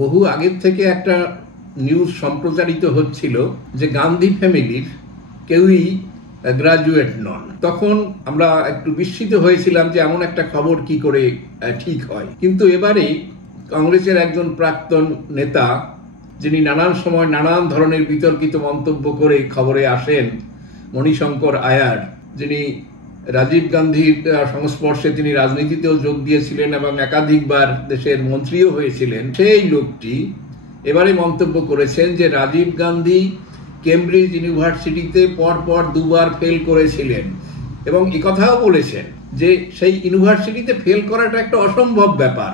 বহু আগের থেকে একটা নিউজ সম্প্রচারিত হচ্ছিল যে গান্ধী ফ্যামিলির কেউই গ্রাজুয়েট নন। তখন আমরা একটু বিস্মিত হয়েছিলাম যে এমন একটা খবর কি করে ঠিক হয়। কিন্তু এবারে কংগ্রেসের একজন প্রাক্তন নেতা, যিনি নানান সময় নানান ধরনের বিতর্কিত মন্তব্য করে খবরে আসেন, মণিশঙ্কর আয়ার, যিনি রাজীব গান্ধীর সংস্পর্শে তিনি রাজনীতিতেও যোগ দিয়েছিলেন এবং একাধিকবার দেশের মন্ত্রীও হয়েছিলেন, সেই লোকটি এবারে মন্তব্য করেছেন যে রাজীব গান্ধী কেমব্রিজ ইউনিভার্সিটিতে পরপর দুবার ফেল করেছিলেন এবং একথাও বলেছেন যে সেই ইউনিভার্সিটিতে ফেল করাটা একটা অসম্ভব ব্যাপার।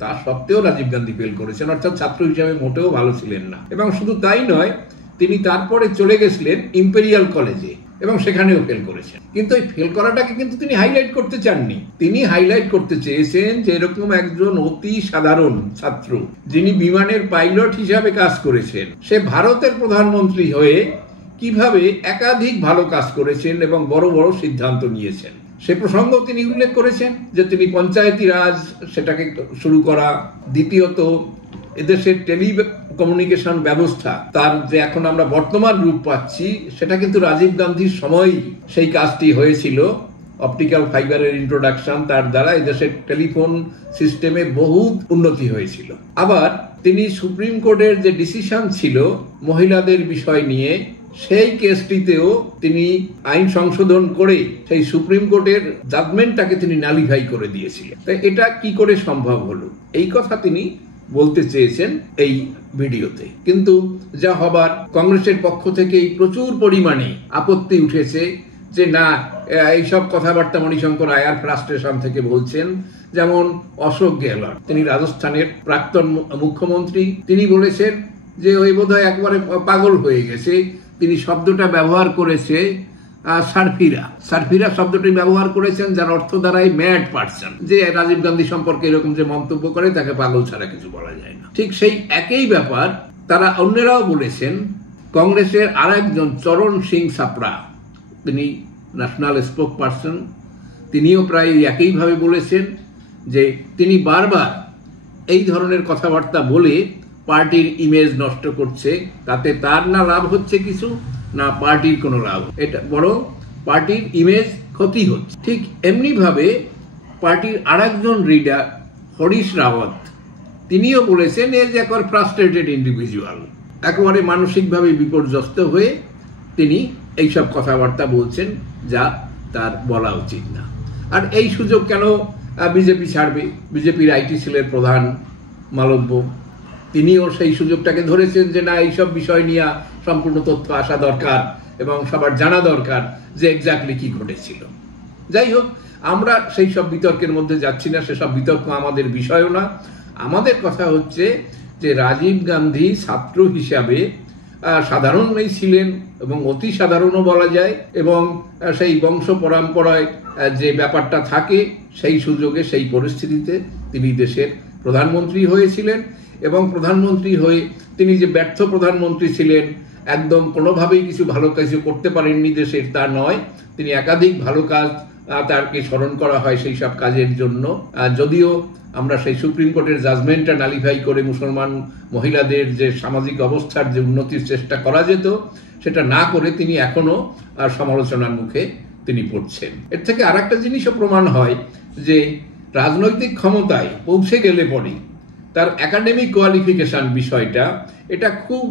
তা সত্ত্বেও রাজীব গান্ধী ফেল করেছেন, অর্থাৎ ছাত্র হিসাবে মোটেও ভালো ছিলেন না। এবং শুধু তাই নয়, তিনি তারপরে চলে গেছিলেন ইম্পেরিয়াল কলেজে এবং সেখানেও ফেল করেছেন। কিন্তু এই ফেল করাটাকে কিন্তু তিনি হাইলাইট করতে চাননি। তিনি হাইলাইট করতে চেয়েছেন যে এরকম একজন অতি সাধারণ ছাত্র, যিনি বিমানের পাইলট হিসাবে কাজ করেছেন, সে ভারতের প্রধানমন্ত্রী হয়ে কিভাবে একাধিক ভালো কাজ করেছেন এবং বড় বড় সিদ্ধান্ত নিয়েছেন সে প্রসঙ্গ তিনি উল্লেখ করেছেন। যে তিনি পঞ্চায়েতি রাজ সেটাকে শুরু করা, দ্বিতীয়ত এদেশের টেলিকমিউনিকেশন ব্যবস্থা তার যে এখন আমরা বর্তমান রূপ পাচ্ছি, সেটা কিন্তু রাজীব গান্ধীর সময়ই সেই কাজটি হয়েছিল। অপটিক্যাল ফাইবারের ইন্ট্রোডাকশন, তার দ্বারা এদেশের টেলিফোন সিস্টেমে বহুত উন্নতি হয়েছিল। আবার তিনি সুপ্রিম কোর্টের যে ডিসিশন ছিল মহিলাদের বিষয় নিয়ে, সেই কেসটিতেও তিনি আইন সংশোধন করে সেই সুপ্রিম কোর্টের জাজমেন্টটাকে তিনি নালিফাই করে দিয়েছিলেন। তাই এটা কি করে সম্ভব হলো, এই কথা তিনি বলতে চেয়েছেন এই ভিডিওতে। কিন্তু যা হবার, কংগ্রেসের পক্ষ থেকেই প্রচুর পরিমাণে আপত্তি উঠেছে যে না, এইসব কথাবার্তা মণিশঙ্কর আয়ার ফ্রাস্ট্রেশন থেকে বলছেন। যেমন অশোক গেহলট, তিনি রাজস্থানের প্রাক্তন মুখ্যমন্ত্রী, তিনি বলেছেন যে ওই বোধহয় একবারে পাগল হয়ে গেছে। তিনি শব্দটা ব্যবহার করেছে সারফিরা শব্দটি ব্যবহার করেছেন, যার অর্থ দাঁড়ায় ম্যাড পারসন। যে রাজীব গান্ধী সম্পর্কে এরকম যে মন্তব্য করে তাকে পাগল ছাড়া কিছু বলা যায় না। ঠিক সেই একই ব্যাপার তারা অন্যরাও বলেছেন। কংগ্রেসের আর একজন চরণ সিং সাপড়া, তিনি ন্যাশনাল স্পোক পারসন, তিনিও প্রায় একইভাবে বলেছেন যে তিনি বারবার এই ধরনের কথাবার্তা বলে পার্টির ইমেজ নষ্ট করছে। তাতে তার না লাভ হচ্ছে কিছু, না পার্টির কোনো লাভ, এটা বরং পার্টির ইমেজ ক্ষতি হচ্ছে। ঠিক এমনি ভাবে পার্টির আরেকজন লিডার হরিশ রাওয়াত, তিনিও বলেছেন যে একবার ফ্রাস্ট্রেটেড ইন্ডিভিজুয়াল, একেবারে মানসিকভাবে বিপর্যস্ত হয়ে তিনি এইসব কথাবার্তা বলছেন যা তার বলা উচিত না। আর এই সুযোগ কেন বিজেপি ছাড়বে? বিজেপির আইটি সেলের প্রধান মালব্য, তিনিও সেই সুযোগটাকে ধরেছেন যে না, এইসব বিষয় নিয়ে সম্পূর্ণ তথ্য আসা দরকার এবং সবার জানা দরকার যে এক্স্যাক্টলি কি ঘটেছিল। যাই হোক, আমরা সেই সব বিতর্কের মধ্যে যাচ্ছি না, সেসব বিতর্ক আমাদের বিষয়ও না। আমাদের কথা হচ্ছে যে রাজীব গান্ধী ছাত্র হিসাবে সাধারণই ছিলেন এবং অতি সাধারণও বলা যায়, এবং সেই বংশ পরম্পরায় যে ব্যাপারটা থাকে, সেই সুযোগে সেই পরিস্থিতিতে তিনি দেশের প্রধানমন্ত্রী হয়েছিলেন। এবং প্রধানমন্ত্রী হয়ে তিনি যে ব্যর্থ প্রধানমন্ত্রী ছিলেন, একদম কোনোভাবেই কিছু ভালো কাজ করতে পারেননি দেশের, তা নয়। তিনি একাধিক ভালো কাজ তারকে স্মরণ করা হয় সেই সব কাজের জন্য। যদিও আমরা সেই সুপ্রিম কোর্টের জাজমেন্টটা নালিফাই করে মুসলমান মহিলাদের যে সামাজিক অবস্থার যে উন্নতির চেষ্টা করা যেত, সেটা না করে তিনি এখনো সমালোচনার মুখে তিনি পড়ছেন। এর থেকে আর একটা জিনিসও প্রমাণ হয় যে রাজনৈতিক ক্ষমতায় পৌঁছে গেলে পরে তার একাডেমিক কোয়ালিফিকেশন বিষয়টা, এটা খুব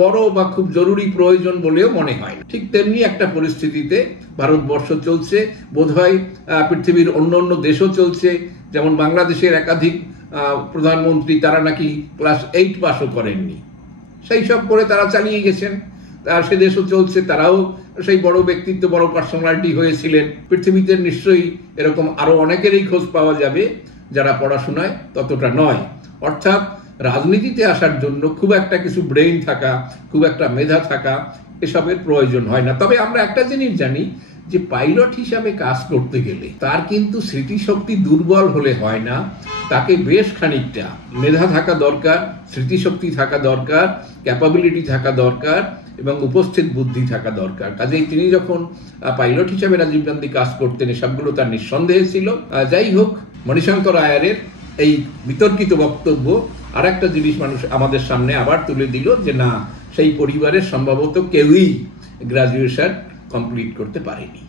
বড় বা খুব জরুরি প্রয়োজন বলেও মনে হয় না। ঠিক তেমনি একটা পরিস্থিতিতে ভারতবর্ষ চলছে, বোধহয় পৃথিবীর অন্য অন্য দেশও চলছে। যেমন বাংলাদেশের একাধিক প্রধানমন্ত্রী, তারা নাকি ক্লাস 8 পাসও করেননি, সেই সব করে তারা চালিয়ে গেছেন। সে দেশও চলছে, তারাও সেই বড় ব্যক্তিত্ব, বড় পার্সোনালিটি হয়েছিলেন। পৃথিবীতে নিশ্চয়ই এরকম আরো অনেকেরই খোঁজ পাওয়া যাবে যারা পড়াশোনায় ততটা নয়। অর্থাৎ রাজনীতিতে আসার জন্য খুব একটা কিছু ব্রেইন থাকা, খুব একটা মেধা থাকা, এসবের প্রয়োজন হয় না। তবে আমরা একটা জিনিস জানি যে পাইলট হিসাবে কাজ করতে গেলে তার কিন্তু স্মৃতিশক্তি দুর্বল হলে হয় না, তাকে বেশ খানিকটা মেধা থাকা দরকার, স্মৃতিশক্তি থাকা দরকার, ক্যাপাবিলিটি থাকা দরকার এবং উপস্থিত বুদ্ধি থাকা দরকার। কাজেই তিনি যখন পাইলট হিসাবে রাজীব গান্ধী কাজ করতেন, এসবগুলো তার নিঃসন্দেহে ছিল। যাই হোক, মণিশঙ্কর আয়ারের এই বিতর্কিত বক্তব্য আর একটা জিনিস মানুষ আমাদের সামনে আবার তুলে দিল যে না, সেই পরিবারের সম্ভবত কেউই গ্রাজুয়েশন কমপ্লিট করতে পারেনি।